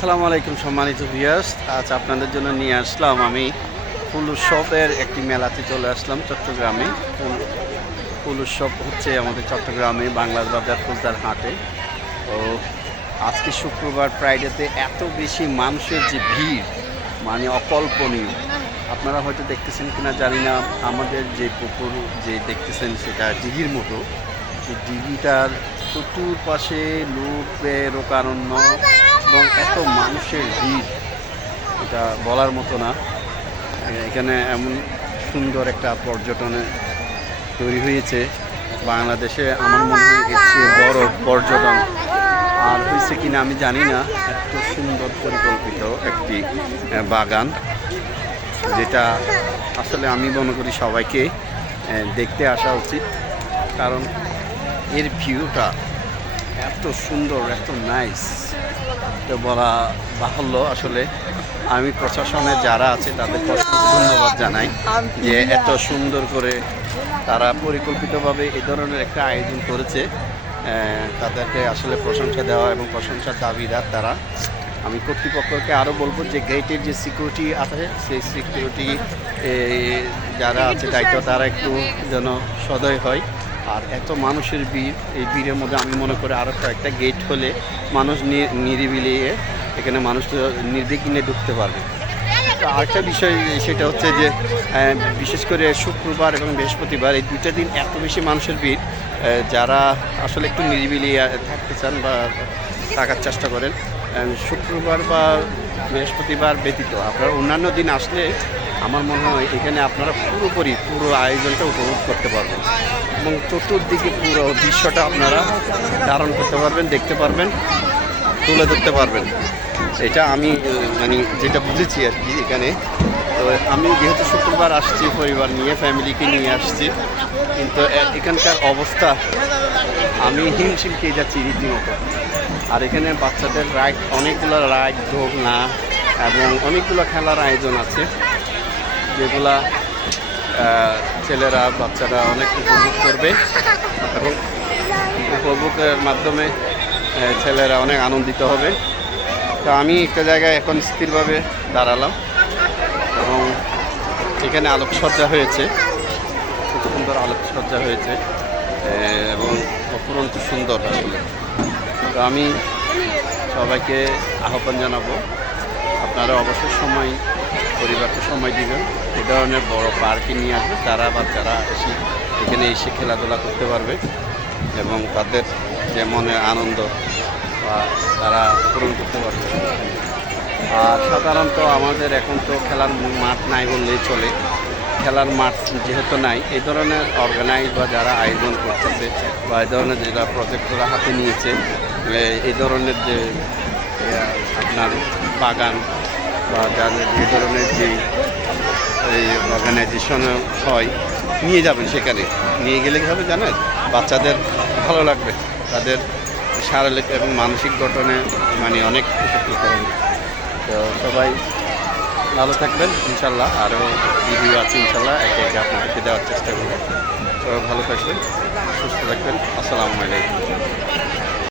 আসসালামু আলাইকুম সম্মানিত ভিয়াস আজ আপনাদের জন্য নিয়ে আসলাম আমি ফুল উৎসবের একটি মেলাতে চলে আসলাম চট্টগ্রামে। ফুল ফুল উৎসব হচ্ছে আমাদের চট্টগ্রামে বাংলার বাজার ফুলদার হাটে। তো আজকে শুক্রবার ফ্রাইডেতে এত বেশি মানুষের যে ভিড় মানে অকল্পনীয়। আপনারা হয়তো দেখতেছেন কিনা জানি না, আমাদের যে পুকুর যে দেখতেছেন সেটা দিঘির মতো। সেই দিঘিটার চতুর পাশে লোকের কারণ্য এবং এত মানুষের ভিড়, এটা বলার মতো না। এখানে এমন সুন্দর একটা পর্যটনে তৈরি হয়েছে। বাংলাদেশে আমার মনে হয় এর চেয়ে বড় পর্যটন আর হয়েছে কিনা আমি জানি না। এত সুন্দর পরিকল্পিত একটি বাগান, যেটা আসলে আমি মনে করি সবাইকে দেখতে আসা উচিত। কারণ এর ভিউটা এত সুন্দর, এত নাইস তো বলা বাহুল্য আসলে। আমি প্রশাসনের যারা আছে, তাদেরকে ধন্যবাদ জানাই যে এত সুন্দর করে তারা পরিকল্পিতভাবে এই ধরনের একটা আয়োজন করেছে। তাদেরকে আসলে প্রশংসা দেওয়া এবং প্রশংসার দাবিদার তারা। আমি কর্তৃপক্ষকে আরও বলব যে গেটের যে সিকিউরিটি আছে, সেই সিকিউরিটি যারা আছে, দায়িত্ব, তারা একটু যেন সদয় হয়। আর এত মানুষের ভিড়, এই ভিড়ের মধ্যে আমি মনে করি আরও কয়েকটা গেট হলে মানুষ নি- নিরিবিলি এখানে মানুষ নির্বিঘ্নে ঢুকতে পারবে। আরেকটা বিষয় সেটা হচ্ছে যে বিশেষ করে শুক্রবার এবং বৃহস্পতিবার এই দুইটা দিন এত বেশি মানুষের ভিড় যারা আসলে একটু নিরিবিলি থাকতে চান বা থাকার চেষ্টা করেন শুক্রবার বা বৃহস্পতিবার ব্যতীত। আপনারা অন্যান্য দিন আসলে আমার মনে হয় এখানে আপনারা পুরোপুরি পুরো আয়োজনটা উপভোগ করতে পারবেন। এবং চতুর্দিকে পুরো দৃশ্যটা আপনারা ধারণ করতে পারবেন, দেখতে পারবেন, তুলে ধরতে পারবেন। এটা আমি মানে যেটা বুঝেছি আর কি এখানে, তো আমি যেহেতু শুক্রবার আসছি পরিবার নিয়ে, ফ্যামিলিকে নিয়ে আসছি, কিন্তু এখানকার অবস্থা, আমি হিমশিম খেয়ে যাচ্ছি রীতিমতো। আর এখানে বাচ্চাদের রাইড, অনেকগুলো রাইড, দোলনা এবং অনেকগুলো খেলার আয়োজন আছে, যেগুলা ছেলেরা, বাচ্চারা অনেক উপভোগ করবে এবং উপভোগের মাধ্যমে ছেলেরা অনেক আনন্দিত হবে। তো আমি একটা জায়গায় এখন স্থিরভাবে দাঁড়ালাম এবং এখানে আলোকসজ্জা হয়েছে। খুব সুন্দর আলোকসজ্জা হয়েছে এবং অপুরন্ত সুন্দর আসলে। তো আমি সবাইকে আহ্বান জানাব, আপনারা অবসর সময়, পরিবারকে সময় দিবেন। এ ধরনের বড় পার্কে নিয়ে আসবে, তারা বাচ্চারা এসে এখানে এসে খেলাধুলা করতে পারবে এবং তাদের যে মনে আনন্দ তারা পূরণ করতে পারবে। আর সাধারণত আমাদের এখন তো খেলার মাঠ নাই বললেই চলে। খেলার মাঠ যেহেতু নাই, এই ধরনের অর্গানাইজ বা যারা আয়োজন করতেছে বা এই ধরনের যেটা প্রজেক্টরা হাতে নিয়েছে এই ধরনের যে আপনার বাগান বা যাদের যে ধরনের যে, এই অর্গানাইজেশন হয়, নিয়ে যাবেন সেখানে। নিয়ে গেলে কী হবে জানেন? বাচ্চাদের ভালো লাগবে। তাদের শারীরিক এবং মানসিক গঠনে মানে অনেক উপকৃত হবে। তো সবাই ভালো থাকবেন, ইনশাল্লাহ। আরও ভিডিও আছে, ইনশাল্লাহ। একে একে আপনাদেরকে দেওয়ার চেষ্টা করব। সবাই ভালো থাকবেন, সুস্থ থাকবেন। আসসালামু আলাইকুম।